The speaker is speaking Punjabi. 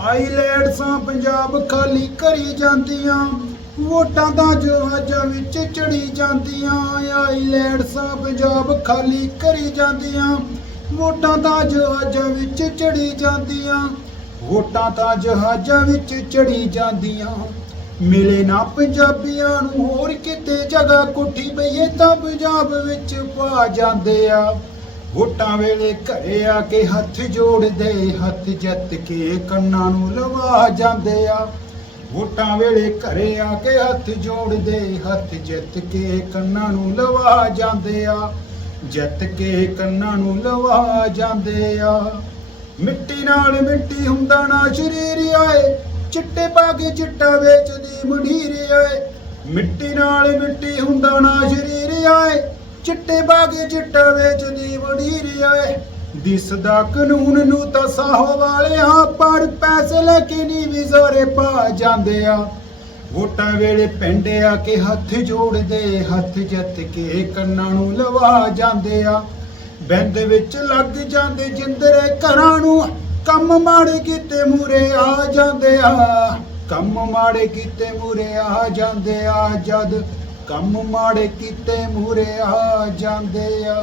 ਆਈਲੈਂਡਸਾਂ ਪੰਜਾਬ ਖਾਲੀ ਕਰੀ ਜਾਂਦੀਆਂ, ਵੋਟਾਂ ਦਾ ਜਹਾਜ਼ਾਂ ਵਿੱਚ ਚੜੀ ਜਾਂਦੀਆਂ, ਆਈਲੈਂਡਸਾਂ ਪੰਜਾਬ ਖਾਲੀ ਕਰੀ ਜਾਂਦੀਆਂ, ਵੋਟਾਂ ਦਾ ਜਹਾਜ਼ਾਂ ਵਿੱਚ ਚੜੀ ਜਾਂਦੀਆਂ, ਵੋਟਾਂ ਤਾਂ ਜਹਾਜ਼ਾਂ ਵਿੱਚ ਚੜੀ ਜਾਂਦੀਆਂ। ਮਿਲੇ ਨਾ ਪੰਜਾਬੀਆਂ ਨੂੰ ਹੋਰ ਕਿਤੇ ਜਗ੍ਹਾ ਕੋਠੀ ਬਈਏ ਤਾਂ ਪੰਜਾਬ ਵਿੱਚ ਪਾ ਜਾਂਦੇ ਆ। ਵੋਟਾਂ ਵੇਲੇ ਘਰੇ ਆ ਕੇ ਹੱਥ ਜੋੜਦੇ, ਹੱਥ ਜੱਤ ਕੇ ਕੰਨਾਂ ਨੂੰ ਲਵਾ ਜਾਂਦੇ ਆ। ਵੋਟਾਂ ਵੇਲੇ ਘਰੇ ਆ ਕੇ ਹੱਥ ਜੋੜਦੇ, ਹੱਥ ਜਿੱਤ ਕੇ ਕੰਨਾਂ ਨੂੰ ਲਵਾ ਜਾਂਦੇ ਆ। ਜਿੱਤ ਕੇ ਕੰਨਾਂ ਨੂੰ ਲਵਾ ਜਾਂਦੇ ਆ। ਮਿੱਟੀ ਨਾਲ ਮਿੱਟੀ ਹੁੰਦਾ ਨਾ ਸ਼ਰੀਰ ਆਏ, ਚਿੱਟੇ ਪਾ ਕੇ ਚਿੱਟਾ ਵੇਚਦੀ ਮੰਡੀਰ ਆਏ। ਮਿੱਟੀ ਨਾਲ ਮਿੱਟੀ ਹੁੰਦਾ ਨਾ ਸ਼ਰੀਰ ਆਏ ਚਿੱਟੇ ਪਾ ਚਿੱਟਾ ਵੇਚਦੀ ਮੰਡੀਰ ਆਏ ਦਿਸਦਾ ਕਾਨੂੰਨ ਨੂੰ ਤਾਂ ਸਾਹੋ ਵਾਲਿਆਂ ਪਰ ਪੈਸੇ ਲੈ ਕੇ ਨਹੀਂ ਵੀ ਜ਼ੋਰੇ ਪਾ ਜਾਂਦੇ ਆ ਵੋਟਾਂ ਵੇਲੇ ਪਿੰਡ ਆ ਕੇ ਹੱਥ ਜੋੜਦੇ, ਹੱਥ ਜੱਤ ਕੇ ਕੰਨਾਂ ਨੂੰ ਲਵਾ ਜਾਂਦੇ ਆ ਬਿੰਦ ਵਿੱਚ ਲੱਗ ਜਾਂਦੇ ਜਿੰਦਰੇ ਘਰਾਂ ਨੂੰ, ਕੰਮ ਮਾੜੇ ਕੀਤੇ ਮੂਰੇ ਆ ਜਾਂਦੇ ਆ ਕੰਮ ਮਾੜੇ ਕੀਤੇ ਮੂਰੇ ਆ ਜਾਂਦੇ ਆ ਜਦ ਕੰਮ ਮਾੜੇ ਕੀਤੇ ਮੂਰੇ ਆ ਜਾਂਦੇ ਆ।